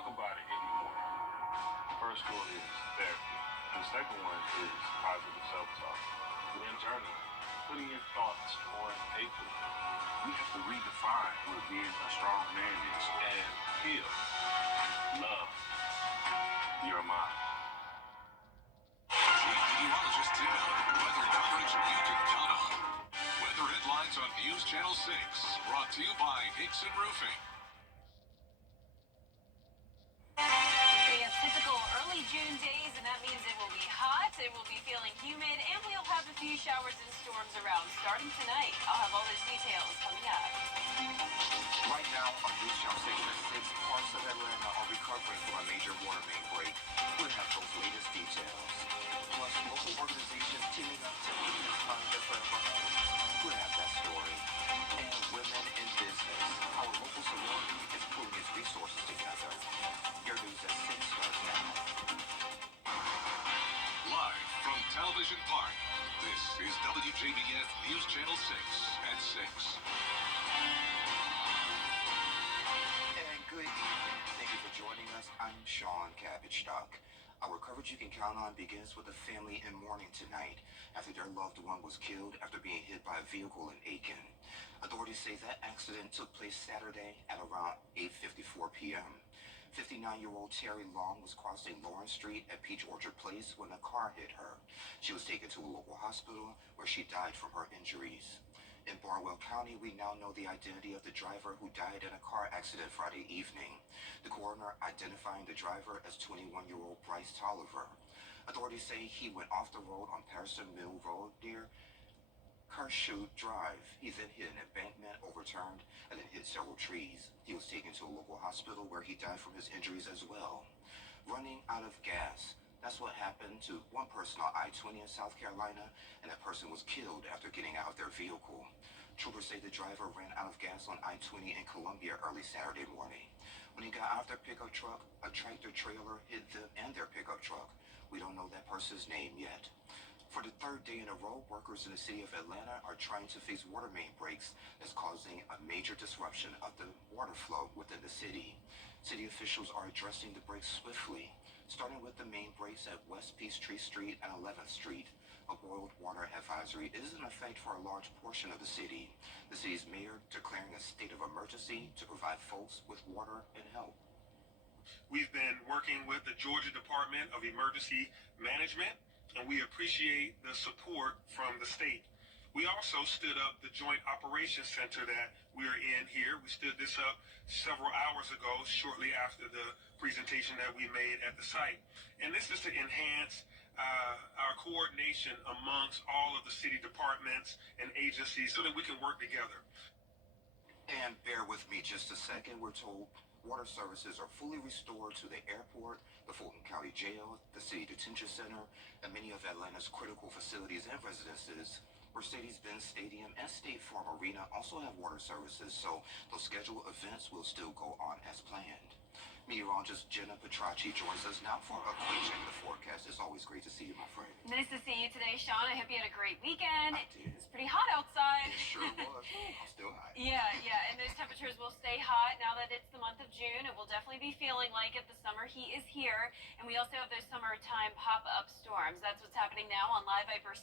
talk about it anymore. The first story is therapy. The second one is positive self-talk. But in journaling, putting your thoughts on paper, we have to redefine what being a strong man is and heal, love your mind. Chief Meteorologist Tim Miller, weather coverage you can count on. Weather headlines on News Channel 6, brought to you by Hickson Roofing. We have typical early June days, and that means it will be hot, it will be feeling humid, and we'll have a few showers and storms around starting tonight. I'll have all those details coming up. Right now on News Channel 6, parts of Atlanta are recovering from a major water main break. We'll have those latest details. Plus, local organizations teaming up to find their forever home. We'll have that story. And women in business. Our local sorority is pulling its resources together. Your news at 6 starts now. Live from Television Park, this is WJBF News Channel 6 at 6. And good evening. Thank you for joining us. I'm Sean Cabbage-Stock. Our coverage you can count on begins with a family in mourning tonight after their loved one was killed after being hit by a vehicle in Aiken. Authorities say that accident took place Saturday at around 8:54 p.m. 59-year-old Terry Long was crossing Lawrence Street at Peach Orchard Place when a car hit her. She was taken to a local hospital where she died from her injuries. In Barnwell County, we now know the identity of the driver who died in a car accident Friday evening. The coroner identifying the driver as 21-year-old Bryce Tolliver. Authorities say he went off the road on Patterson Mill Road near Kershaw Drive. He then hit an embankment, overturned, and then hit several trees. He was taken to a local hospital where he died from his injuries as well. Running out of gas. That's what happened to one person on I-20 in South Carolina, and that person was killed after getting out of their vehicle. Troopers say the driver ran out of gas on I-20 in Columbia early Saturday morning. When he got out of their pickup truck, a tractor trailer hit them and their pickup truck. We don't know that person's name yet. For the third day in a row, workers in the city of Atlanta are trying to fix water main breaks that's causing a major disruption of the water flow within the city. City officials are addressing the breaks swiftly, starting with the main breaks at West Peachtree Street and 11th Street. A boiled water advisory is in effect for a large portion of the city. The city's mayor declaring a state of emergency to provide folks with water and help. We've been working with the Georgia Department of Emergency Management, and we appreciate the support from the state. We also stood up the Joint Operations Center that we're in here. We stood this up several hours ago, shortly after the presentation that we made at the site. And this is to enhance our coordination amongst all of the city departments and agencies so that we can work together. And bear with me just a second. We're told water services are fully restored to the airport, the Fulton County Jail, the City Detention Center, and many of Atlanta's critical facilities and residences. Mercedes-Benz Stadium and State Farm Arena also have water services, so those scheduled events will still go on as planned. Meteorologist Jenna Petracci joins us now for a quick check of the forecast. It's always great to see you, my friend. Nice to see you today, Sean. I hope you had a great weekend. I did. It's pretty hot outside. It sure was. I'm still hot. Yeah, and those temperatures will stay hot now that it's the month of June. It will definitely be feeling like it. The summer heat is here, and we also have those summertime pop-up storms. That's what's happening now on Live Viper 6.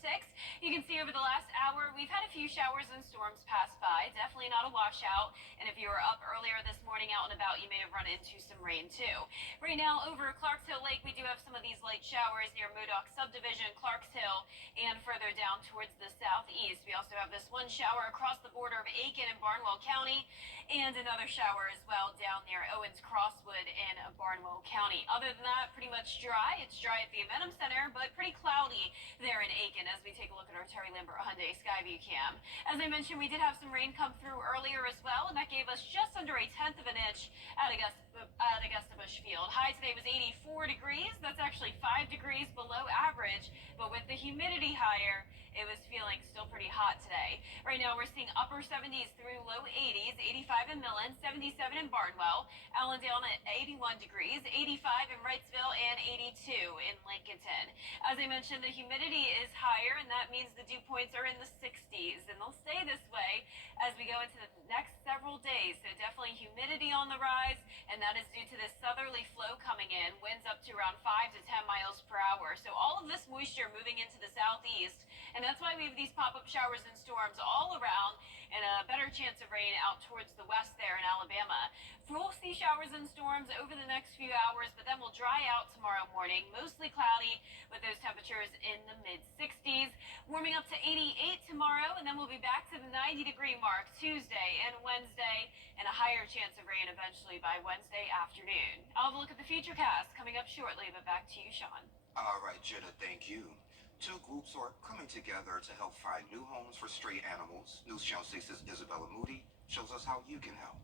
You can see over the last hour, we've had a few showers and storms pass by. Definitely not a washout, and if you were up earlier this morning out and about, you may have run into some rain too. Right now, over Clarks Hill Lake, we do have some of these light showers near Modoc Subdivision, Clarks Hill, and further down towards the southeast. We also have this one shower across the border of Aiken and Barnwell County, and another shower as well down near Owens Crosswood in Barnwell County. Other than that, pretty much dry. It's dry at the Amenum Center, but pretty cloudy there in Aiken as we take a look at our Terry Lambert Hyundai Skyview cam. As I mentioned, we did have some rain come through earlier as well, and that gave us just under a 1/10 of an inch at Augusta Bush Field. High today was 84 degrees. That's actually 5 degrees below average, but with the humidity higher, it was feeling still pretty hot today. Right now, we're seeing upper 70s through low 80s, 85 in Millen, 77 in Barnwell, Allendale. down at 81 degrees, 85 in Wrightsville, and 82 in Lincolnton. As I mentioned, the humidity is higher, and that means the dew points are in the 60s, and they'll stay this way as we go into the next several days. So definitely humidity on the rise, and that is due to this southerly flow coming in, winds up to around 5 to 10 miles per hour. So all of this moisture moving into the southeast, and that's why we have these pop-up showers and storms all around, and a better chance of rain out towards the west there in Alabama. We'll see showers and storms over the next few hours, but then we'll dry out tomorrow morning. Mostly cloudy with those temperatures in the mid-60s. Warming up to 88 tomorrow, and then we'll be back to the 90-degree mark Tuesday and Wednesday, and a higher chance of rain eventually by Wednesday afternoon. I'll have a look at the futurecast coming up shortly, but back to you, Sean. All right, Jenna, thank you. Two groups are coming together to help find new homes for stray animals. News Channel 6's Isabella Moody shows us how you can help.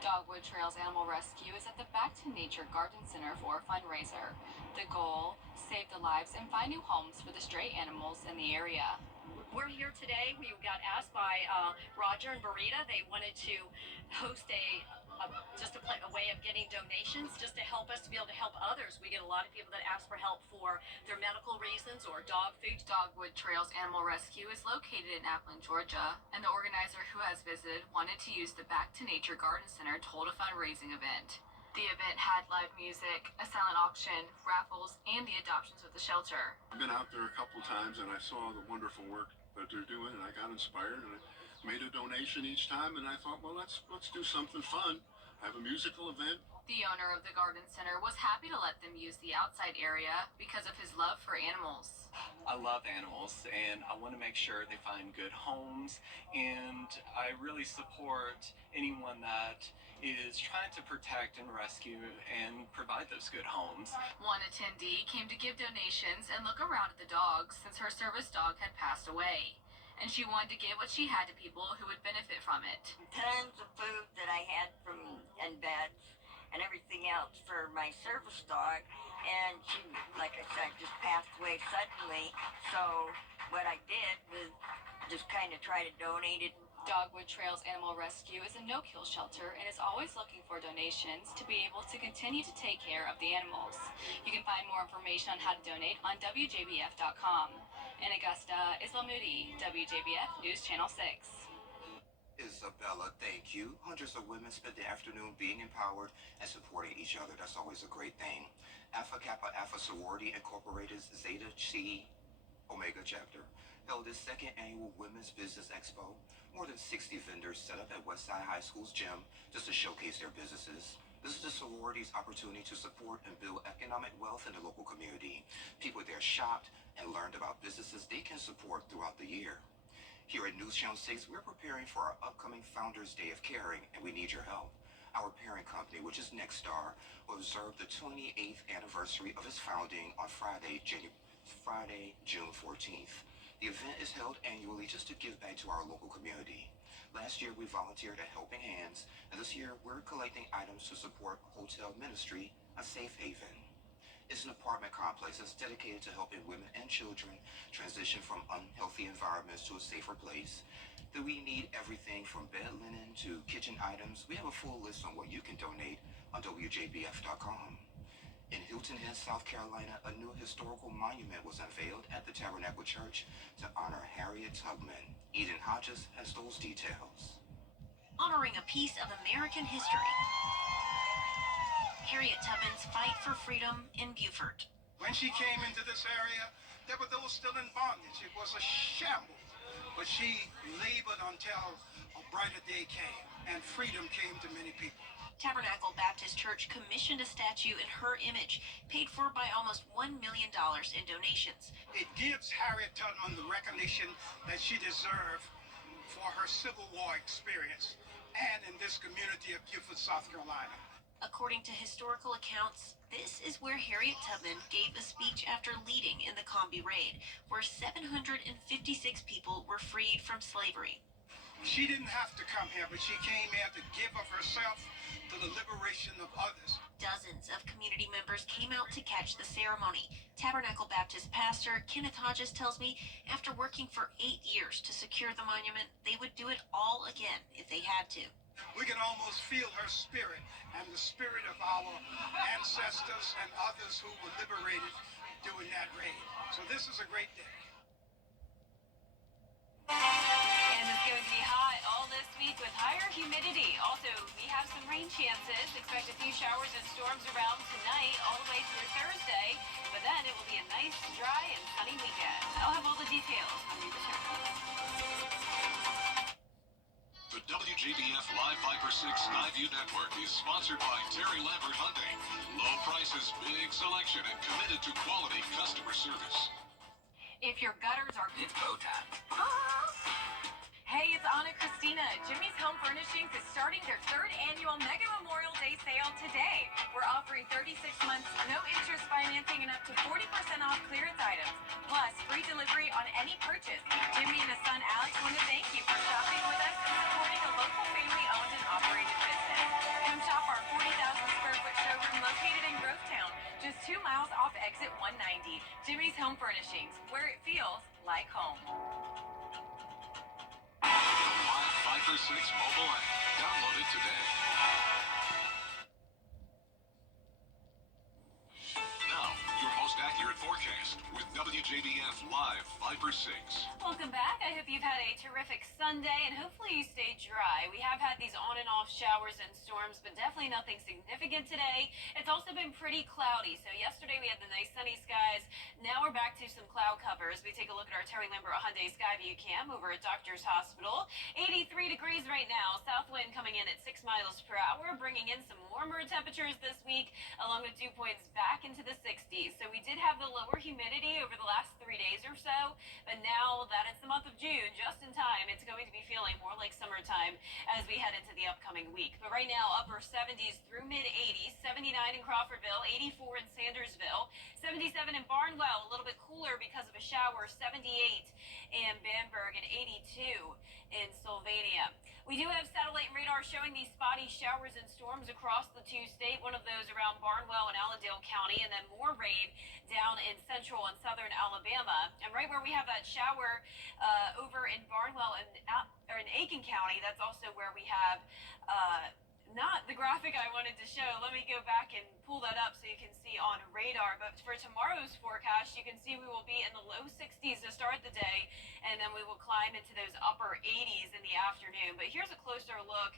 Dogwood Trails Animal Rescue is at the Back to Nature Garden Center for a fundraiser. The goal, save the lives and find new homes for the stray animals in the area. We're here today. We got asked by Roger and Barita. They wanted to host a way of getting donations just to help us to be able to help others. We get a lot of people that ask for help for their medical reasons or dog food. Dogwood Trails Animal Rescue is located in Ackland, Georgia, and the organizer who has visited wanted to use the Back to Nature Garden Center to hold a fundraising event. The event had live music, a silent auction, raffles, and the adoptions with the shelter. I've been out there a couple times and I saw the wonderful work that they're doing, and I got inspired and I made a donation each time, and I thought, well, let's do something fun. Have a musical event. The owner of the garden center was happy to let them use the outside area because of his love for animals. I love animals and I want to make sure they find good homes, and I really support anyone that is trying to protect and rescue and provide those good homes. One attendee came to give donations and look around at the dogs since her service dog had passed away, and she wanted to give what she had to people who would benefit from it. Tons of food that I had and beds and everything else for my service dog, and she, like I said, just passed away suddenly. So what I did was just kind of try to donate it. Dogwood Trails Animal Rescue is a no-kill shelter and is always looking for donations to be able to continue to take care of the animals. You can find more information on how to donate on WJBF.com. In Augusta, Isabel Moody, WJBF News Channel 6. Isabella, thank you. Hundreds of women spent the afternoon being empowered and supporting each other. That's always a great thing. Alpha Kappa Alpha Sorority Incorporated's Zeta Chi Omega chapter held its second annual Women's Business Expo. More than 60 vendors set up at Westside High School's gym just to showcase their businesses. This is the sorority's opportunity to support and build economic wealth in the local community. People there shopped and learned about businesses they can support throughout the year. Here at News Channel 6, we're preparing for our upcoming Founders Day of Caring, and we need your help. Our parent company, which is Nexstar, will observe the 28th anniversary of its founding on Friday, June 14th. The event is held annually just to give back to our local community. Last year, we volunteered at Helping Hands, and this year, we're collecting items to support Hotel Ministry, a safe haven. It's an apartment complex that's dedicated to helping women and children transition from unhealthy environments to a safer place. We need everything from bed linen to kitchen items. We have a full list on what you can donate on WJBF.com. In Hilton Head, South Carolina, a new historical monument was unveiled at the Tabernacle Church to honor Harriet Tubman. Eden Hodges has those details. Honoring a piece of American history. Harriet Tubman's fight for freedom in Beaufort. When she came into this area, there were those still in bondage. It was a shambles. But she labored until a brighter day came, and freedom came to many people. Tabernacle Baptist Church commissioned a statue in her image, paid for by almost $1 million in donations. It gives Harriet Tubman the recognition that she deserved for her Civil War experience and in this community of Beaufort, South Carolina. According to historical accounts, this is where Harriet Tubman gave a speech after leading in the Combi Raid, where 756 people were freed from slavery. She didn't have to come here, but she came here to give of herself to the liberation of others. Dozens of community members came out to catch the ceremony. Tabernacle Baptist pastor Kenneth Hodges tells me after working for 8 years to secure the monument, they would do it all again if they had to. We can almost feel her spirit and the spirit of our ancestors and others who were liberated during that raid. So this is a great day. And it's going to be hot all this week with higher humidity. Also, we have some rain chances. Expect a few showers and storms around tonight all the way through Thursday. But then it will be a nice, dry, and sunny weekend. I'll have all the details when we return. The WJBF Live Viper 6 Skyview Network is sponsored by Terry Lambert Hyundai. Low prices, big selection, and committed to quality customer service. If your gutters are... It's go time. Hey, it's Anna Christina. Jimmy's Home Furnishings is starting their 3rd annual Mega Memorial Day sale today. We're offering 36 months, no interest financing, and up to 40% off clearance items. Plus, free delivery on any purchase. Jimmy and his son Alex want to thank you for shopping with us and supporting a local family-owned and operated business. Come shop our 40,000 square foot showroom located in Grovetown, just 2 miles off exit 190. Jimmy's Home Furnishings, where it feels like home. Live Viper 6 mobile app. Download it today. Now, your most accurate forecast with WJBF Live Viper 6. Welcome back. I hope you've had a terrific Sunday and hopefully you stay dry. We have had these on and off showers and storms, but definitely nothing significant today. It's also been pretty cloudy. So yesterday we had the nice sunny skies. Now we're back to some cloud covers. We take a look at our Terry Lambert Hyundai Skyview cam over at Doctor's Hospital. 83 degrees right now. South wind coming in at 6 miles per hour, bringing in some warmer temperatures this week, along with dew points back into the 60s. So we did have the lower humidity over the last 3 days or so, but now that it's the month of June, just in time, it's going to be feeling more like summertime as we head into the upcoming week. But right now, upper 70s through mid 80s, 79 in Crawfordville, 84 in Sandersville, 77 in Barnwell, a little bit cooler because of a shower, 78 in Bamberg, and 82 in Sylvania. We do have satellite radar showing these spotty showers and storms across the two-state, one of those around Barnwell and Allendale County, and then more rain down in central and southern Alabama. And right where we have that shower over in Barnwell and or in Aiken County, that's also where we have not the graphic I wanted to show. Let me go back and pull that up so you can see on radar. But for tomorrow's forecast, you can see we will be in the low 60s to start the day, and then we will climb into those upper 80s in the afternoon. But here's a closer look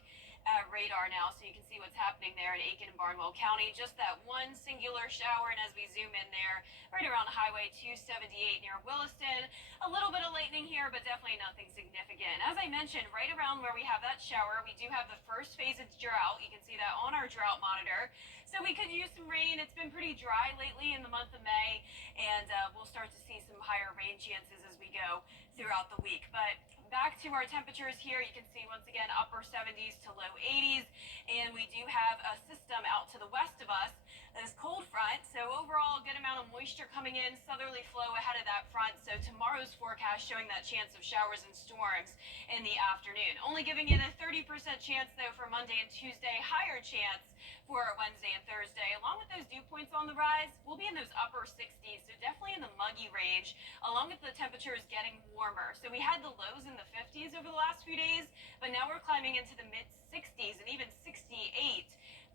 at radar now so you can see what's happening there in Aiken and Barnwell County. Just that one singular shower, and as we zoom in there, right around Highway 278 near Williston, a little bit of lightning here, but definitely nothing significant. As I mentioned, right around where we have that shower, we do have the first phase of drought. You can see that on our drought monitor. So we could use some rain. It's been pretty dry lately in the month of May, and we'll start to see some higher rain chances as we go throughout the week. But back to our temperatures here, you can see once again upper 70s to low 80s, and we do have a system out to the west of us, this cold front. So overall, a good amount of moisture coming in, southerly flow ahead of that front. So tomorrow's forecast showing that chance of showers and storms in the afternoon. Only giving it a 30% chance though for Monday and Tuesday, higher chance for Wednesday and Thursday. Along with those dew points on the rise, we'll be in those upper 60s, so definitely in the muggy range, along with the temperatures getting warmer. So we had the lows in the 50s over the last few days, but now we're climbing into the mid 60s and even 68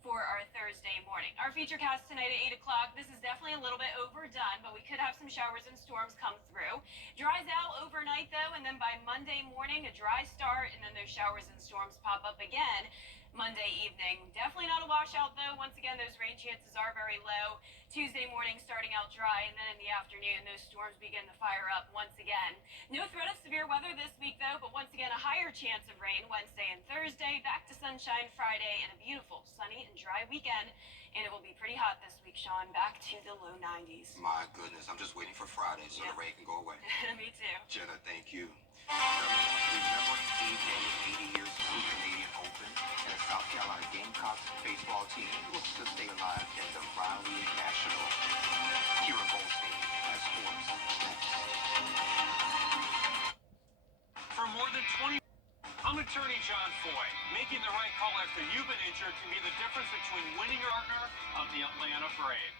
for our Thursday morning. Our featurecast tonight at 8 o'clock, this is definitely a little bit overdone, but we could have some showers and storms come through. Dries out overnight though, and then by Monday morning, a dry start, and then those showers and storms pop up again Monday evening. Definitely not a washout though. Once again, those rain chances are very low. Tuesday morning starting out dry, and then in the afternoon, those storms begin to fire up once again. No threat of severe weather this week though, but once again, a higher chance of rain Wednesday and Thursday. Back to sunshine Friday and a beautiful sunny and dry weekend. And it will be pretty hot this week, Sean. Back to the low 90s. My goodness, I'm just waiting for Friday so the rain can go away. Me too. Jenna, thank you. Remembering D-Day 80 years to the Canadian Open, and the South Carolina Gamecocks baseball team looks to stay alive in the Riley National. Kieran Goldstein has sports next. For more than 20 I'm attorney John Foy. Making the right call after you've been injured can be the difference between winning your partner of the Atlanta Braves.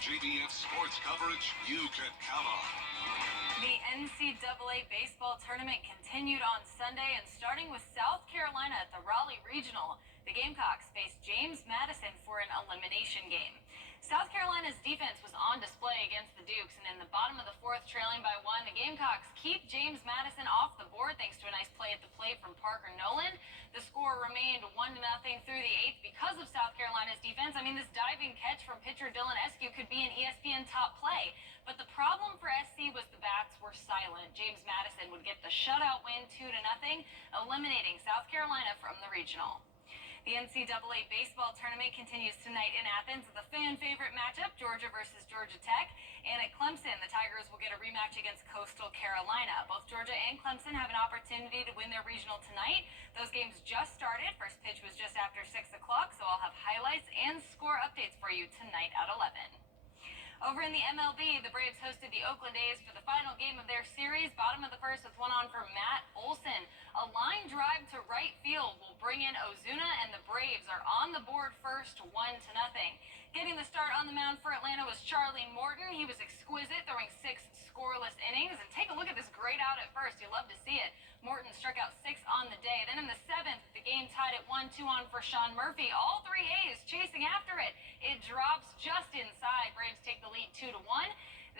WJBF sports coverage you can count on. The NCAA baseball tournament continued on Sunday, and starting with South Carolina at the Raleigh Regional, the Gamecocks faced James Madison for an elimination game. South Carolina's defense was on display against the Dukes, and in the bottom of the fourth, trailing by 1, the Gamecocks keep James Madison off the board thanks to a nice play at the plate from Parker Nolan. The score remained 1-0 through the 8th because of South Carolina's defense. I mean, this diving catch from pitcher Dylan Eskew could be an ESPN top play, but the problem for SC was the bats were silent. James Madison would get the shutout win 2-0, eliminating South Carolina from the regional. The NCAA baseball tournament continues tonight in Athens with a fan favorite matchup, Georgia versus Georgia Tech. And at Clemson, the Tigers will get a rematch against Coastal Carolina. Both Georgia and Clemson have an opportunity to win their regional tonight. Those games just started. First pitch was just after 6 o'clock, so I'll have highlights and score updates for you tonight at 11. Over in the MLB, the Braves hosted the Oakland A's for the final game of their series. Bottom of the first with one on for Matt Olson. A line drive to right field will bring in Ozuna, and the Braves are on the board first, 1-0. Getting the start on the mound for Atlanta was Charlie Morton. He was exquisite, throwing 6 scoreless innings. And take a look at this great out at first. You love to see it. Morton struck out 6 on the day. Then in the 7th, the game tied at 1-2 on for Sean Murphy. All 3 A's chasing after it. It drops just inside. Braves take the lead 2-1.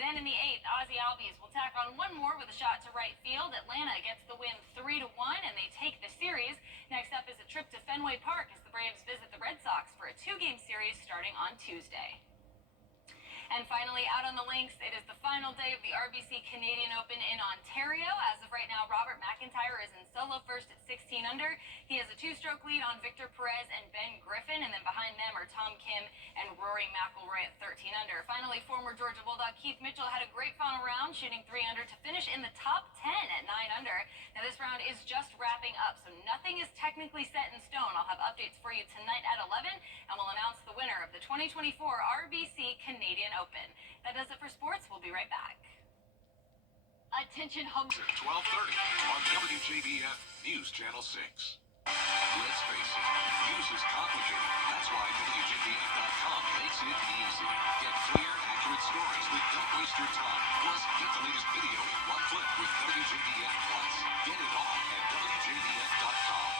Then in the 8th, Ozzie Albies will tack on one more with a shot to right field. Atlanta gets the win 3-1, and they take the series. Next up is a trip to Fenway Park as the Braves visit the Red Sox for a 2-game series starting on Tuesday. And finally, out on the links, it is the final day of the RBC Canadian Open in Ontario. As of right now, Robert McIntyre is in solo first at 16 under. He has a 2-stroke lead on Victor Perez and Ben Griffin, and then behind them are Tom Kim and Rory McIlroy at 13 under. Finally, former Georgia Bulldog Keith Mitchell had a great final round, shooting 3 under to finish in the top 10 at 9 under. Now, this round is just wrapping up, so nothing is technically set in stone. I'll have updates for you tonight at 11, and we'll announce the winner of the 2024 RBC Canadian Open. That does it for sports. We'll be right back. Attention home. 12:30 on WJBF News Channel 6. Let's face it, news is complicated. That's why WJBF.com makes it easy. Get clear, accurate stories that don't waste your time. Plus, get the latest video in one click with WJBF Plus. Get it all at WJBF.com.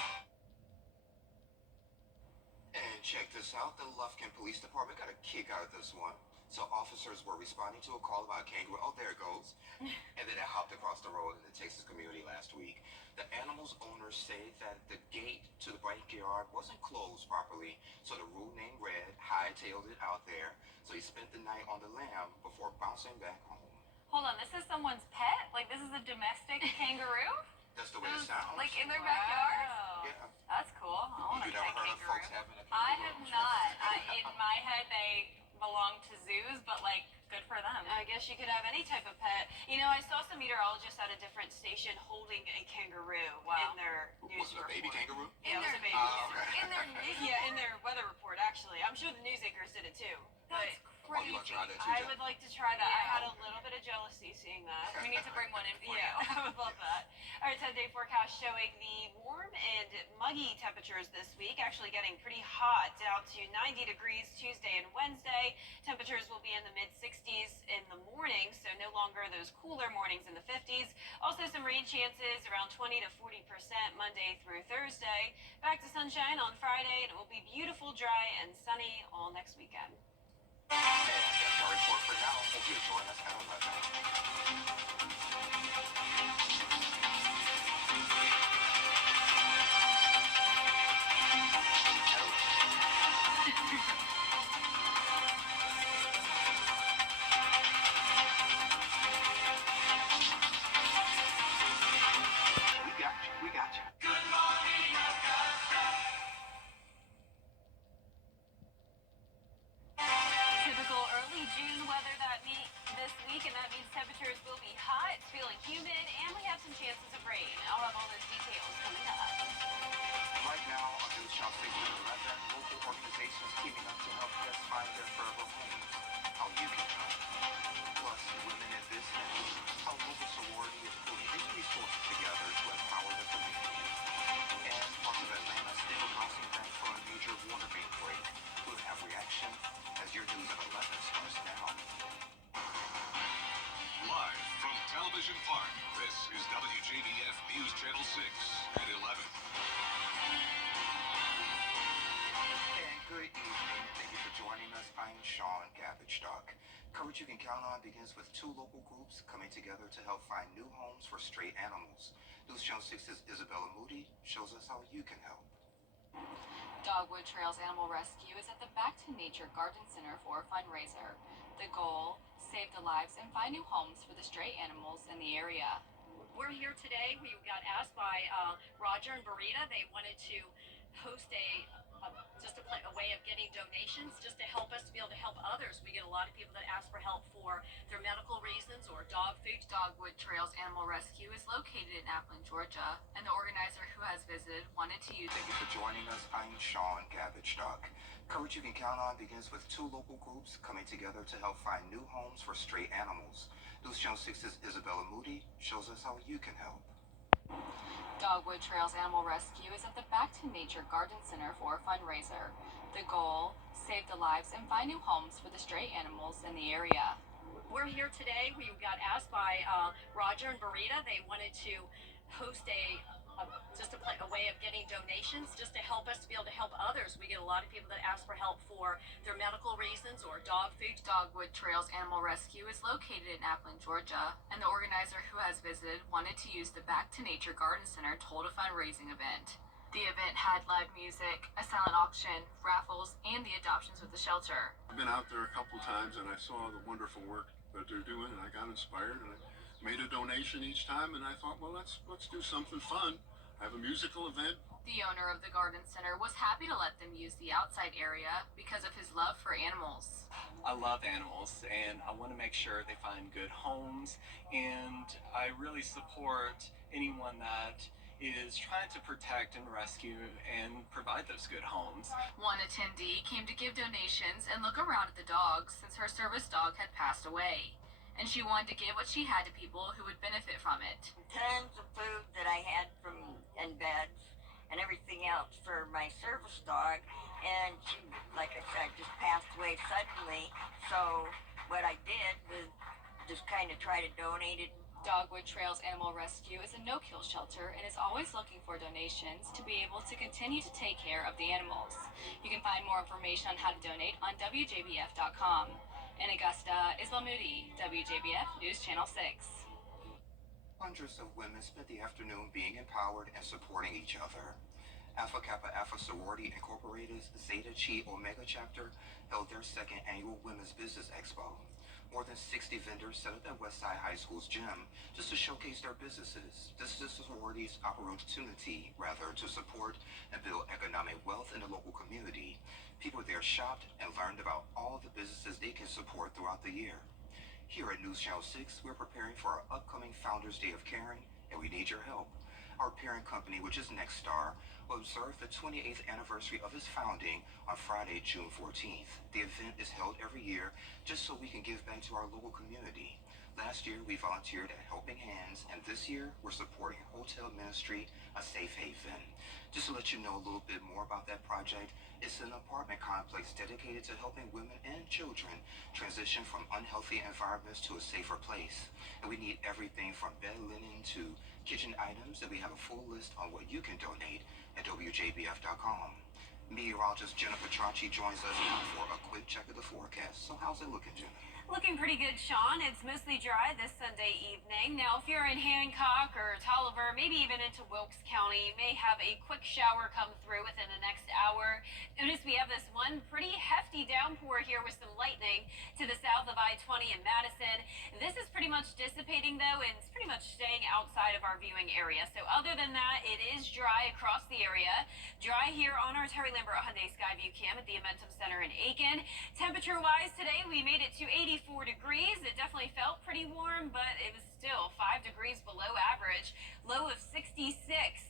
And check this out, the Lufkin Police Department got a kick out of this one. So officers were responding to a call about a kangaroo. Oh, there it goes. And then it hopped across the road in the Texas community last week. The animal's owners say that the gate to the backyard wasn't closed properly, so the rule named Red hightailed it out there. So he spent the night on the lam before bouncing back home. Hold on, this is someone's pet? Like, this is a domestic kangaroo? That's the way it sounds. Like, in their backyard? Yeah. That's cool. I want a You pet never heard kangaroo. of folks having a kangaroo? I have not. In my head, they belong to zoos, but, like, good for them. I guess you could have any type of pet. You know, I saw some meteorologists at a different station holding a kangaroo in their news Was it a baby report. kangaroo? Yeah, it was a baby. okay. In their yeah, in their weather report, actually. I'm sure the news anchors did it too. That's Oh, you want to try that too, I Jen? would like to try that. I had a little bit of jealousy seeing that. We need to bring one in for Yeah, you. I would love that. Our 10-day forecast showing the warm and muggy temperatures this week, actually getting pretty hot, down to 90 degrees Tuesday and Wednesday. Temperatures will be in the mid-60s in the morning, so no longer those cooler mornings in the 50s. Also some rain chances around 20 to 40% Monday through Thursday. Back to sunshine on Friday, and it will be beautiful, dry, and sunny all next weekend. And that's our report for now. Hope you'll join us at 11. We got you. Typical early June weather this week, and that means temperatures will be hot, it's feeling humid, and we have some chances of rain. I'll have all those details coming up. Right now, on News Channel 6 at 11, local organizations teaming up to help guests find their forever homes. How you can help. Plus, women in business. How local sorority is pulling its resources together to empower the community. And parts of Atlanta stable housing bank for a major water main break. We'll have reaction as your news at 11 starts now. Coverage you can count on begins with two local groups coming together to help find new homes for stray animals. News Channel 6's Isabella Moody shows us how you can help. Dogwood Trails Animal Rescue is at the Back to Nature Garden Center for a fundraiser. The goal: save the lives and find new homes for the stray animals in the area. We're here today. We got asked by Roger and Burita. They wanted to host a way of getting donations just to help us to be able to help others. We get a lot of people that ask for help for their medical reasons or dog food. Dogwood Trails Animal Rescue is located in Appling, Georgia, and the organizer who has visited wanted to use. Thank you for joining us. I'm Sean Cabbage. Coverage you can count on begins with two local groups coming together to help find new homes for stray animals. News Channel 6's Isabella Moody shows us how you can help. Dogwood Trails Animal Rescue is at the Back to Nature Garden Center for a fundraiser. The goal: save the lives and find new homes for the stray animals in the area. We're here today. We got asked by Roger and Burita. They wanted to host a way of getting donations just to help us to be able to help others. We get a lot of people that ask for help for their medical reasons or dog food. Dogwood Trails Animal Rescue is located in Appling, Georgia, and the organizer who has visited wanted to use the Back to Nature Garden Center to hold a fundraising event. The event had live music, a silent auction, raffles, and the adoptions with the shelter. I've been out there a couple times and I saw the wonderful work that they're doing, and I got inspired and I made a donation each time, and I thought, well, let's do something fun. Have a musical event. The owner of the garden center was happy to let them use the outside area because of his love for animals. I love animals, and I want to make sure they find good homes, and I really support anyone that is trying to protect and rescue and provide those good homes. One attendee came to give donations and look around at the dogs since her service dog had passed away, and she wanted to give what she had to people who would benefit from it. Tons of food that I had and beds and everything else for my service dog, and she, like I said, just passed away suddenly. So what I did was just kind of try to donate it. Dogwood Trails Animal Rescue is a no-kill shelter and is always looking for donations to be able to continue to take care of the animals. You can find more information on how to donate on WJBF.com. In Augusta, Isabel Moody, WJBF News Channel 6. Hundreds of women spent the afternoon being empowered and supporting each other. Alpha Kappa Alpha Sorority Incorporated's Zeta Chi Omega chapter held their second annual Women's Business Expo. More than 60 vendors set up at Westside High School's gym just to showcase their businesses. This is the sorority's opportunity, to support and build economic wealth in the local community. People there shopped and learned about all the businesses they can support throughout the year. Here at News Channel 6, we're preparing for our upcoming Founders Day of Caring, and we need your help. Our parent company, which is Nexstar, will observe the 28th anniversary of its founding on Friday, June 14th. The event is held every year just so we can give back to our local community. Last year, we volunteered at Helping Hands, and this year, we're supporting Hotel Ministry, a safe haven. Just to let you know a little bit more about that project, it's an apartment complex dedicated to helping women and children transition from unhealthy environments to a safer place. And we need everything from bed linen to kitchen items, and we have a full list on what you can donate at WJBF.com. Meteorologist Jennifer Tracci joins us now for a quick check of the forecast. So how's it looking, Jennifer? Looking pretty good, Sean. It's mostly dry this Sunday evening. Now, if you're in Hancock or Tolliver, maybe even into Wilkes County, you may have a quick shower come through within the next hour. Notice we have this one pretty hefty downpour here with some lightning to the south of I-20 in Madison. This is pretty much dissipating, though, and it's pretty much staying outside of our viewing area. So other than that, it is dry across the area. Dry here on our Terry Lambert Hyundai Skyview Cam at the Amentum Center in Aiken. Temperature-wise today, we made it to 84 degrees. It definitely felt pretty warm, but it was still 5 degrees below average. Low of 66.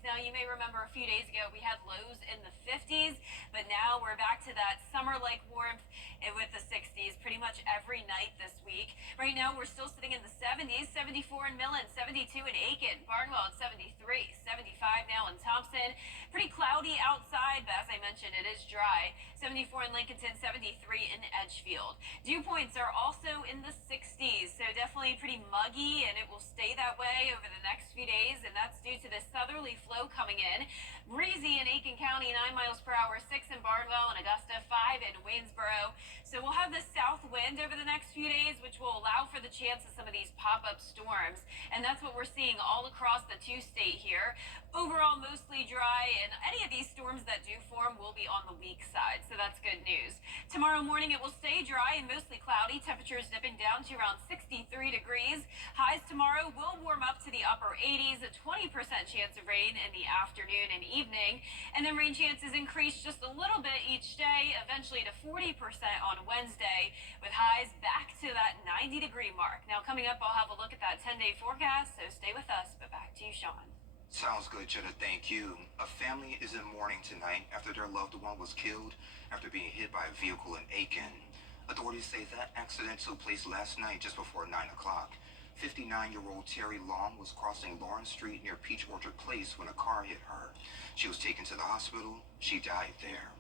Now, you may remember a few days ago we had lows in the 50s, but now we're back to that summer-like warmth and with the 60s pretty much every night this week. Right now, we're still sitting in the 70s, 74 in Millen, 72 in Aiken, Barnwell at 73, 75 now in Thompson. Pretty cloudy outside, but as I mentioned, it is dry. 74 in Lincolnton, 73 in Edgefield. Dew points are also in the 60s, so definitely pretty muggy, and it will stay that way over the next few days, and that's due to this southerly flow coming in. Breezy in Aiken County, 9 miles per hour, 6 in Bardwell and Augusta, 5 in Waynesboro. So we'll have this south wind over the next few days, which will allow for the chance of some of these pop-up storms, and that's what we're seeing all across the two-state here. Overall, mostly dry, and any of these storms that do form will be on the weak side, so that's good news. Tomorrow morning, it will stay dry and mostly cloudy. Temperatures dipping down to around 63 degrees. Highs tomorrow will warm up to the upper 80s, a 20% chance of rain in the afternoon and evening, and then rain chances increase just a little bit each day, eventually to 40% on Wednesday, with highs back to that 90-degree mark. Now, coming up, I'll have a look at that 10-day forecast, so stay with us, but back to you, Sean. Sounds good, Jenna. Thank you. A family is in mourning tonight after their loved one was killed after being hit by a vehicle in Aiken. Authorities say that accident took place last night just before 9 o'clock. 59-year-old Terry Long was crossing Lawrence Street near Peach Orchard Place when a car hit her. She was taken to the hospital. She died there.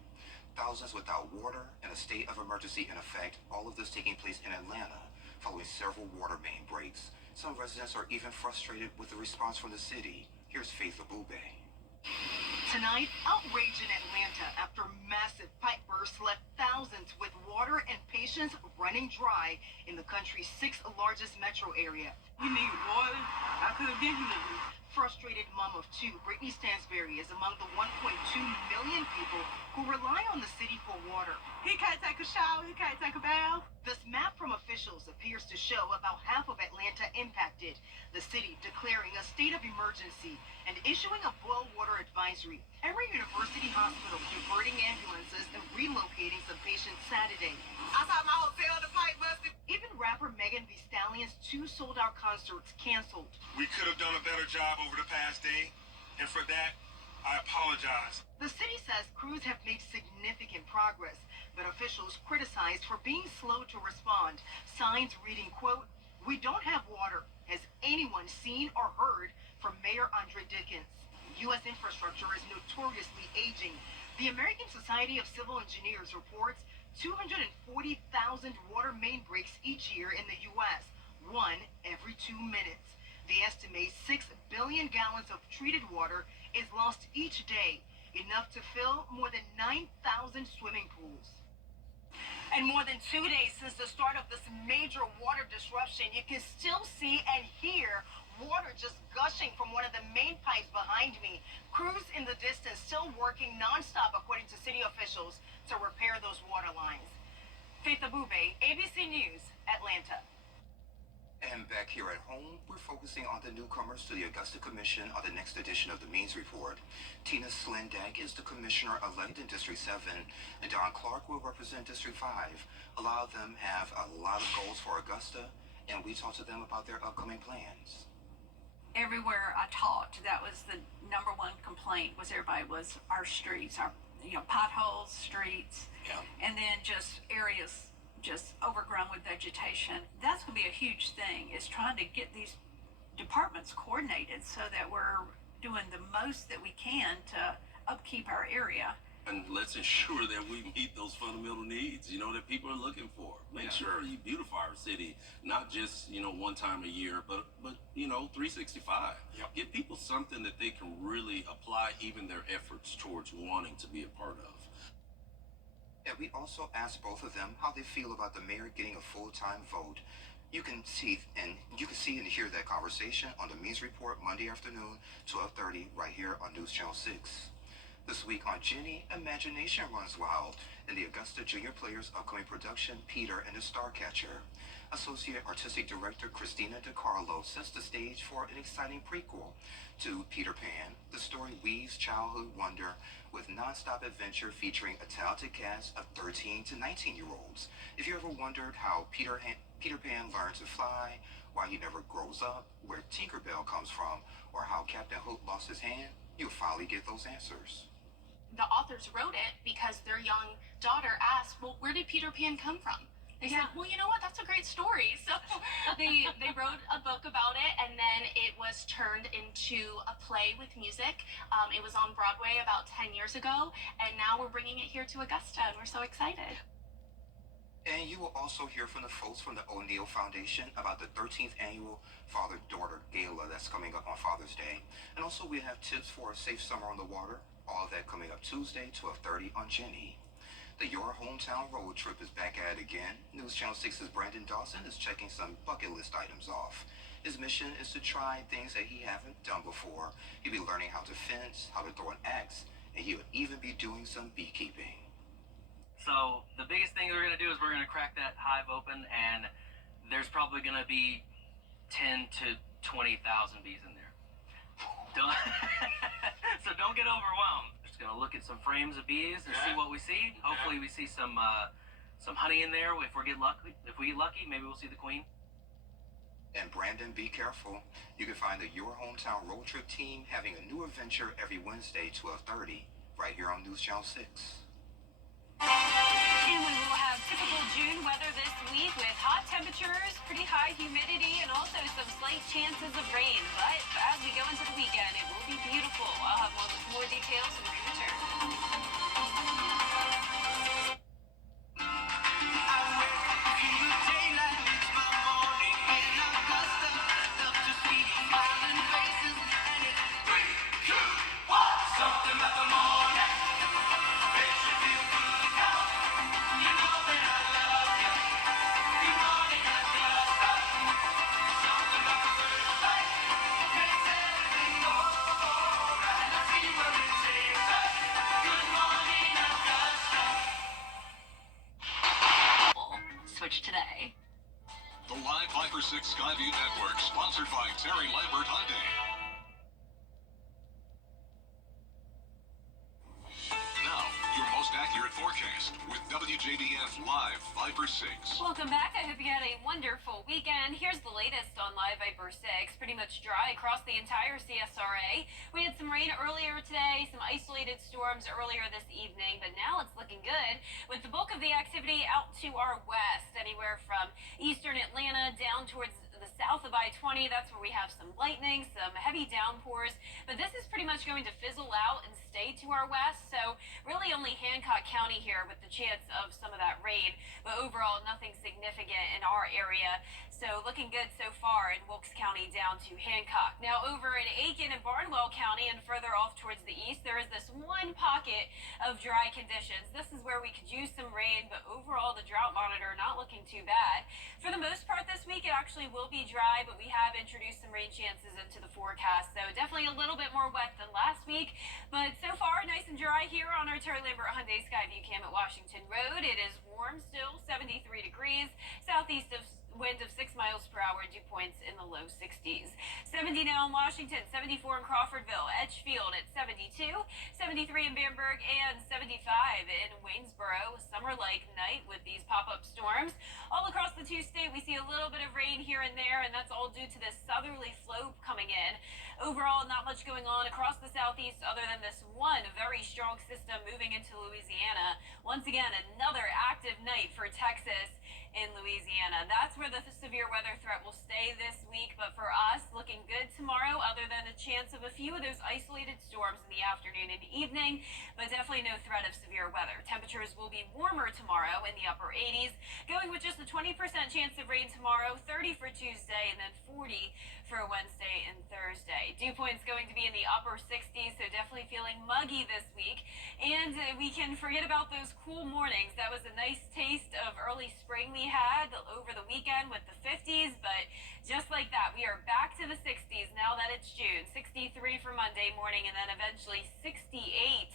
Thousands without water and a state of emergency in effect, all of this taking place in Atlanta following several water main breaks. Some residents are even frustrated with the response from the city. Here's Faith Abube. Tonight, outrage in Atlanta after massive pipe bursts left thousands with water and patients running dry in the country's 6th largest metro area. We need water. I could have given it. Frustrated mom of 2, Brittany Stansberry, is among the 1.2 million people who rely on the city for water. He can't take a shower. He can't take a bath. This map from officials appears to show about half of Atlanta impacted, the city declaring a state of emergency and issuing a boil water advisory. Emory University Hospital diverting ambulances and relocating some patients Saturday. I thought my hotel, the pipe busted. Even rapper Megan Thee Stallion's 2 sold-out concerts canceled. We could have done a better job over the past day, and for that, I apologize. The city says crews have made significant progress, but officials criticized for being slow to respond. Signs reading, quote, "We don't have water. Has anyone seen or heard from Mayor Andre Dickens?" U.S. infrastructure is notoriously aging. The American Society of Civil Engineers reports 240,000 water main breaks each year in the U.S., 1 every 2 minutes. They estimate 6 billion gallons of treated water is lost each day, enough to fill more than 9,000 swimming pools. And more than 2 days since the start of this major water disruption, you can still see and hear water just gushing from one of the main pipes behind me. Crews in the distance still working nonstop, according to city officials, to repair those water lines. Faith Abube, ABC News, Atlanta. And back here at home, we're focusing on the newcomers to the Augusta Commission on the next edition of the Means Report. Tina Slendag is the commissioner-elect in District 7, and Don Clark will represent District 5. A lot of them have a lot of goals for Augusta, and we talked to them about their upcoming plans. Everywhere I talked, that was the number one complaint, was everybody was our streets, our potholes, streets, and then just areas just overgrown with vegetation. That's going to be a huge thing, is trying to get these departments coordinated so that we're doing the most that we can to upkeep our area. And let's ensure that we meet those fundamental needs, that people are looking for. Make sure you beautify our city, not just, one time a year, but 365. Give people something that they can really apply even their efforts towards wanting to be a part of. And we also asked both of them how they feel about the mayor getting a full-time vote. You can see and hear that conversation on the Means Report Monday afternoon, 12:30, right here on News Channel 6. This week on Jenny, imagination runs wild in the Augusta Junior Players' upcoming production, Peter and the Starcatcher. Associate Artistic Director Christina DiCarlo sets the stage for an exciting prequel to Peter Pan. The story weaves childhood wonder with non-stop adventure featuring a talented cast of 13 to 19-year-olds. If you ever wondered how Peter Pan learned to fly, why he never grows up, where Tinkerbell comes from, or how Captain Hook lost his hand, you'll finally get those answers. The authors wrote it because their young daughter asked, well, where did Peter Pan come from? They said, well, you know what? That's a great story. So they wrote a book about it, and then it was turned into a play with music. It was on Broadway about 10 years ago, and now we're bringing it here to Augusta, and we're so excited. And you will also hear from the folks from the O'Neill Foundation about the 13th annual Father-Daughter Gala that's coming up on Father's Day. And also we have tips for a safe summer on the water. All of that coming up Tuesday, 12:30 on Jenny. The Your Hometown Road Trip is back at it again. News Channel 6's Brandon Dawson is checking some bucket list items off. His mission is to try things that he haven't done before. He'll be learning how to fence, how to throw an axe, and he will even be doing some beekeeping. So the biggest thing we're going to do is we're going to crack that hive open, and there's probably going to be 10 to 20,000 bees in there. So don't get overwhelmed. Just going to look at some frames of bees and see what we see. Hopefully we see some honey in there. If we get lucky, maybe we'll see the queen. And Brandon, be careful. You can find the Your Hometown Road Trip team having a new adventure every Wednesday, 12:30, right here on News Channel 6. And we will have typical June weather this week with hot temperatures, pretty high humidity, and also some slight chances of rain. But as we go into the weekend, it will be beautiful. I'll have more details when we return. Switch today. The Live Viper 6 Skyview Network, sponsored by Terry Lambert Hyundai. Now, your most accurate forecast with WJBF Live Viper 6. Welcome back. I hope you had a wonderful weekend. Here's the latest on Live Viper 6. Pretty much dry across the entire CSRA. We had some rain earlier today, some isolated storms earlier this evening, but now it's looking good with the bulk of the activity out to our west, anywhere from eastern Atlanta down towards the south of I-20. That's where we have some lightning, some heavy downpours, but this is pretty much going to fizzle out and stay to our west, so really only Hancock County here with the chance of some of that rain, but overall nothing significant in our area. So looking good so far in Wilkes County down to Hancock. Now over in Aiken and Barnwell County and further off towards the east, there is this one pocket of dry conditions. This is where we could use some rain, but overall the drought monitor not looking too bad. For the most part this week, it actually will be dry, but we have introduced some rain chances into the forecast. So definitely a little bit more wet than last week, but so far nice and dry here on our Terry Lambert Hyundai Skyview Cam at Washington Road. It is warm still, 73 degrees, southeast of wind of 6 miles per hour, dew points in the low 60s. 70 now in Washington, 74 in Crawfordville, Edgefield at 72, 73 in Bamberg, and 75 in Waynesboro. Summer-like night with these pop-up storms. All across the two-state, we see a little bit of rain here and there, and that's all due to this southerly flow coming in. Overall, not much going on across the southeast other than this one very strong system moving into Louisiana. Once again, another active night for Texas in Louisiana. That's where the severe weather threat will stay this week, but for us, looking good tomorrow, other than a chance of a few of those isolated storms in the afternoon and evening, but definitely no threat of severe weather. Temperatures will be warmer tomorrow in the upper 80s, going with just a 20% chance of rain tomorrow, 30 for Tuesday, and then 40 for Wednesday and Thursday. Dew points going to be in the upper 60s, so definitely feeling muggy this week. And we can forget about those cool mornings. That was a nice taste of early spring we had over the weekend with the 50s, but just like that, we are back to the 60s now that it's June. 63 for Monday morning, and then eventually 68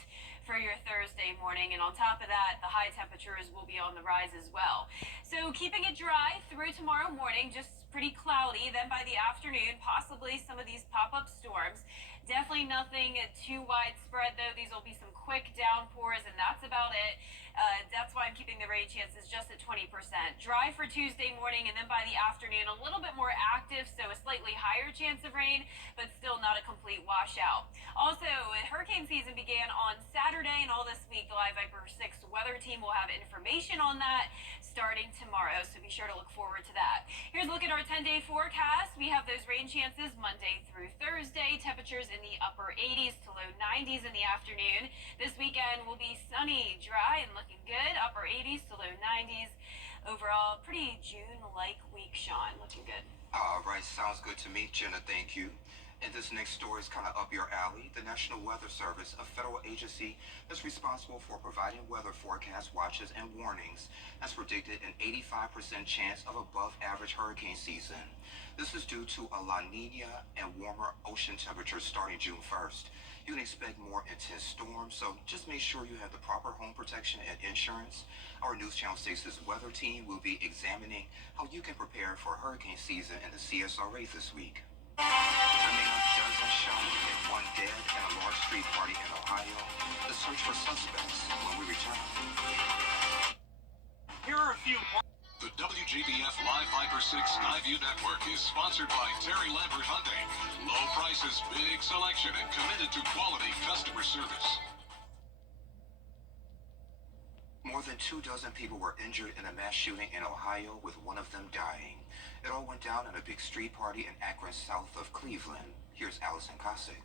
for your Thursday morning. And on top of that, the high temperatures will be on the rise as well. So keeping it dry through tomorrow morning, just pretty cloudy. Then by the afternoon, possibly some of these pop-up storms. Definitely nothing too widespread, though. These will be some quick downpours, and that's about it. That's why I'm keeping the rain chances just at 20%. Dry for Tuesday morning, and then by the afternoon, a little bit more active, so a slightly higher chance of rain, but still not a complete washout. Also, hurricane season began on Saturday, and all this week, the Live Viper 6 weather team will have information on that starting tomorrow, so be sure to look forward to that. Here's a look at our 10-day forecast. We have those rain chances Monday through Thursday. Temperatures in the upper 80s to low 90s in the afternoon. This weekend will be sunny, dry, and looking good. Upper 80s to low 90s. Overall, pretty June-like week, Sean. Looking good. All right, sounds good to me, Jenna. Thank you. And this next story is kind of up your alley. The National Weather Service, a federal agency that's responsible for providing weather forecasts, watches, and warnings, has predicted an 85% chance of above-average hurricane season. This is due to a La Nina and warmer ocean temperatures starting June 1st. You can expect more intense storms, so just make sure you have the proper home protection and insurance. Our News Channel 6's weather team will be examining how you can prepare for hurricane season in the CSRA this week. Remain a dozen shot and one dead at a large street party in Ohio. The search for suspects when we return. Here are a few. The WJBF Live Viper 6 Skyview Network is sponsored by Terry Lambert Hyundai. Low prices, big selection, and committed to quality customer service. More than 24 people were injured in a mass shooting in Ohio, with one of them dying. It all went down at a big street party in Akron, south of Cleveland. Here's Allison Cossack.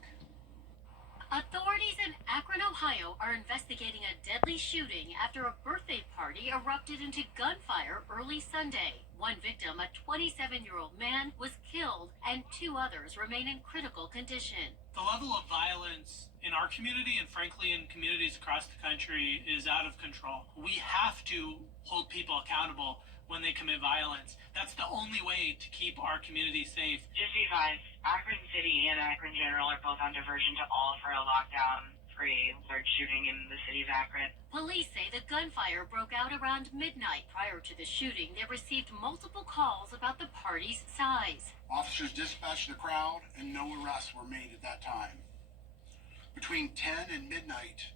Authorities in Akron, Ohio are investigating a deadly shooting after a birthday party erupted into gunfire early Sunday. One victim, a 27-year-old man, was killed, and 2 others remain in critical condition. The level of violence in our community and frankly in communities across the country is out of control. We have to hold people accountable when they commit violence. That's the only way to keep our community safe. Just be advised, Akron City and Akron General are both on diversion to all for a lockdown for a large shooting in the city of Akron. Police say the gunfire broke out around midnight. Prior to the shooting, they received multiple calls about the party's size. Officers dispatched the crowd and no arrests were made at that time. Between 10 and midnight,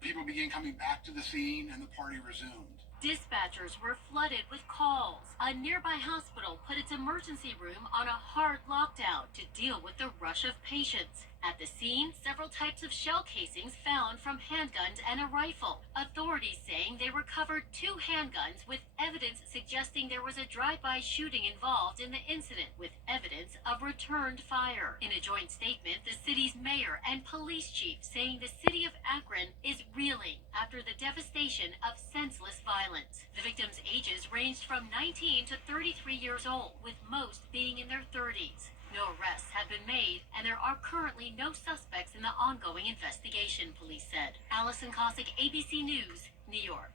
people began coming back to the scene and the party resumed. Dispatchers were flooded with calls. A nearby hospital put its emergency room on a hard lockdown to deal with the rush of patients. At the scene, several types of shell casings found from handguns and a rifle. Authorities saying they recovered 2 handguns with evidence suggesting there was a drive-by shooting involved in the incident, with evidence of returned fire. In a joint statement, the city's mayor and police chief saying the city of Akron is reeling after the devastation of senseless violence. The victims' ages ranged from 19 to 33 years old, with most being in their 30s. No arrests have been made, and there are currently no suspects in the ongoing investigation, police said. Allison Cossack, ABC News, New York.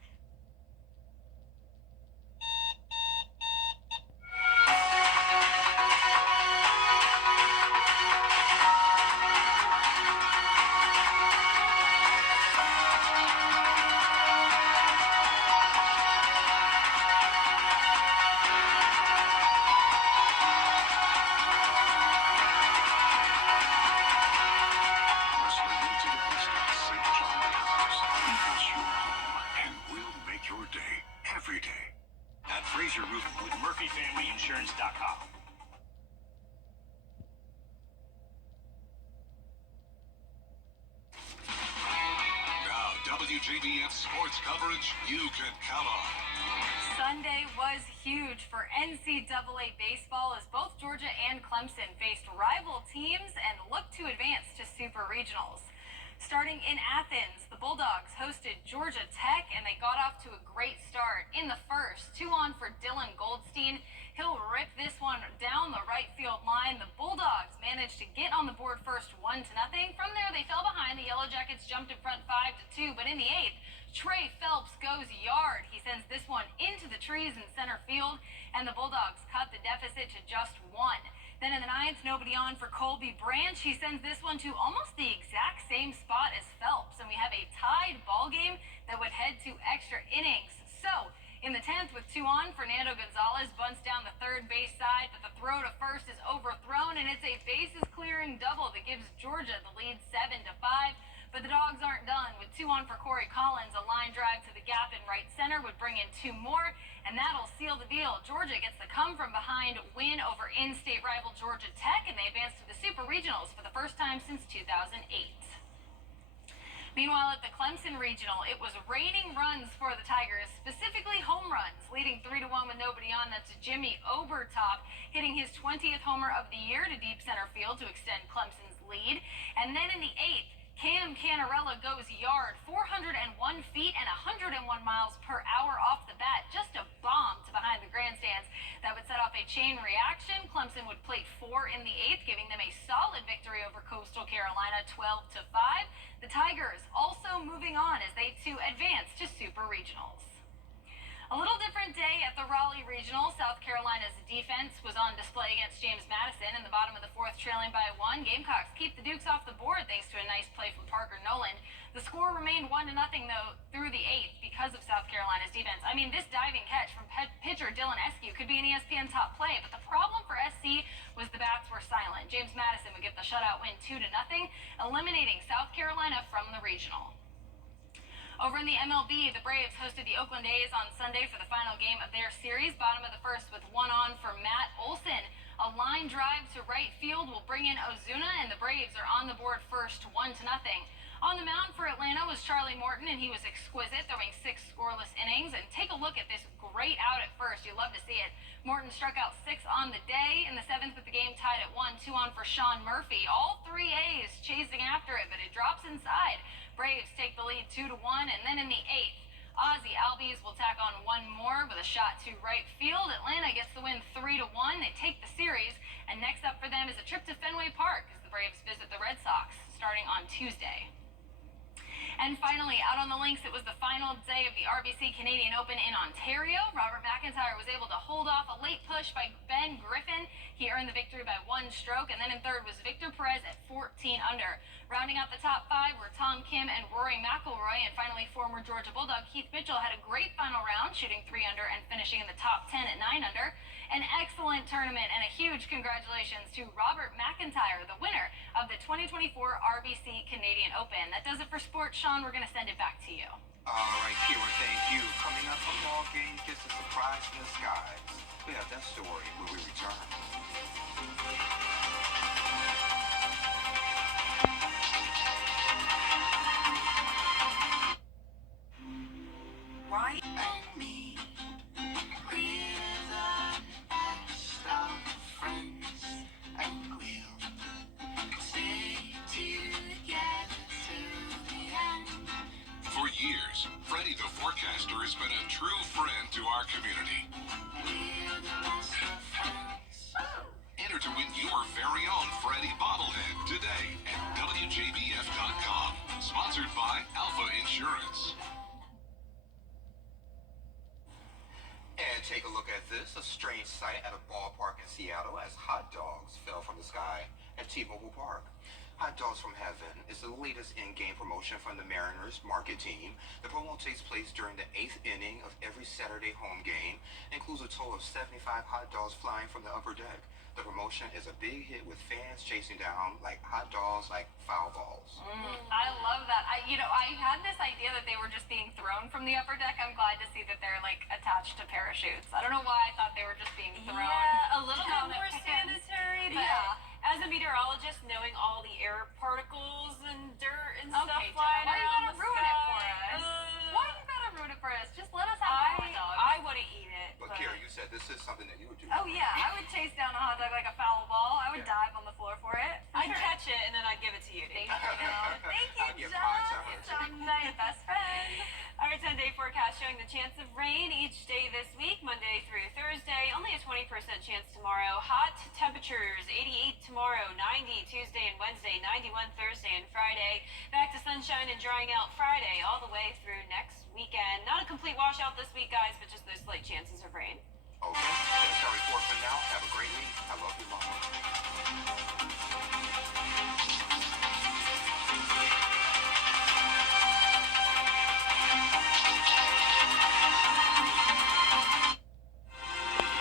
MurphyFamilyInsurance.com. Now, WJBF sports coverage you can count on. Sunday was huge for NCAA baseball as both Georgia and Clemson faced rival teams and looked to advance to super regionals. Starting in Athens, the Bulldogs hosted Georgia Tech, and they got off to a great start. In the first, 2 on for Dylan Goldstein. He'll rip this one down the right field line. The Bulldogs managed to get on the board first 1-0. From there, they fell behind. The Yellow Jackets jumped in front 5-2, but in the 8th, Trey Phelps goes yard. He sends this one into the trees in center field, and the Bulldogs cut the deficit to just 1. Then in the 9th, nobody on for Colby Branch. He sends this one to almost the exact same spot as Phelps, and we have a tied ball game that would head to extra innings. So, in the 10th, with 2 on, Fernando Gonzalez bunts down the third base side, but the throw to first is overthrown, and it's a bases-clearing double that gives Georgia the lead 7-5. But the Dogs aren't done. With 2 on for Corey Collins, a line drive to the gap in right center would bring in 2 more, and that'll seal the deal. Georgia gets the come-from-behind win over in-state rival Georgia Tech, and they advance to the Super Regionals for the first time since 2008. Meanwhile, at the Clemson Regional, it was raining runs for the Tigers, specifically home runs, leading 3-1 with nobody on. That's Jimmy Obertop hitting his 20th homer of the year to deep center field to extend Clemson's lead. And then in the 8th, Cam Canarella goes yard, 401 feet and 101 miles per hour off the bat. Just a bomb to behind the grandstands. That would set off a chain reaction. Clemson would plate 4 in the 8th, giving them a solid victory over Coastal Carolina, 12-5. The Tigers also moving on as they too advance to Super Regionals. A little different day at the Raleigh Regional. South Carolina's defense was on display against James Madison in the bottom of the 4th, trailing by 1. Gamecocks keep the Dukes off the board thanks to a nice play from Parker Noland. The score remained 1-0 though through the 8th because of South Carolina's defense. I mean, this diving catch from pitcher Dylan Eskew could be an ESPN top play, but the problem for SC was the bats were silent. James Madison would get the shutout win 2-0, eliminating South Carolina from the regional. Over in the MLB, the Braves hosted the Oakland A's on Sunday for the final game of their series. Bottom of the 1st with 1 on for Matt Olson. A line drive to right field will bring in Ozuna, and the Braves are on the board first, 1-0. On the mound for Atlanta was Charlie Morton, and he was exquisite, throwing 6 scoreless innings. And take a look at this great out at first. You love to see it. Morton struck out 6 on the day. In the 7th, with the game tied at 1, 2 on for Sean Murphy. All 3 A's chasing after it, but it drops inside. Braves take the lead 2-1, and then in the 8th, Ozzie Albies will tack on 1 more with a shot to right field. Atlanta gets the win 3-1. They take the series, and next up for them is a trip to Fenway Park as the Braves visit the Red Sox starting on Tuesday. And finally, out on the links, it was the final day of the RBC Canadian Open in Ontario. Robert McIntyre was able to hold off a late push by Ben Griffin. He earned the victory by 1 stroke, and then in third was Victor Perez at 14 under. Rounding out the top 5 were Tom Kim and Rory McIlroy, and finally former Georgia Bulldog Keith Mitchell had a great final round, shooting 3 under and finishing in the top 10 at 9 under. An excellent tournament, and a huge congratulations to Robert McIntyre, the winner of the 2024 RBC Canadian Open. That does it for sports. Sean, we're going to send it back to you. All right, Kira, thank you. Coming up, a ball game gets a surprise in the skies. We have that story when we return. Right and me, we're the best of friends, and we'll stay together till the end. For years, Freddie the Forecaster has been a true friend to our community. We're the best of friends. Enter to win your very own Freddie bobblehead today at WJBF.com. Sponsored by Alpha Insurance. And take a look at this, a strange sight at a ballpark in Seattle as hot dogs fell from the sky at T-Mobile Park. Hot Dogs from Heaven is the latest in-game promotion from the Mariners market team. The promo takes place during the 8th inning of every Saturday home game, includes a total of 75 hot dogs flying from the upper deck. The promotion is a big hit with fans chasing down like hot dogs like foul balls. I love that. I had this idea that they were just being thrown from the upper deck. I'm glad to see that they're like attached to parachutes. I don't know why I thought they were just being thrown. Yeah, a little down bit more at fans. sanitary, but Yeah. as a meteorologist, knowing all the air particles and dirt and stuff Okay, Jenna, flying why you around gotta the ruin it for sky, us? Why you gotta ruin it for us? Just let us have a hot dog. I wouldn't eat it. But Kira, you said this is something that you would do. Oh yeah, I would chase down a hot dog like a foul ball. I would dive on the floor for it. I'd catch it and then I'd give it to you. Thank you. Thank I'd you, give mine to her, John. too. My best friend. Our 10-day forecast showing the chance of rain each day this week, Monday through Thursday. Only a 20% chance tomorrow. Hot temperatures, 88 tomorrow, 90 Tuesday and Wednesday, 91 Thursday and Friday. Back to sunshine and drying out Friday all the way through next weekend. Not a complete washout this week, guys, but just those slight chances of rain.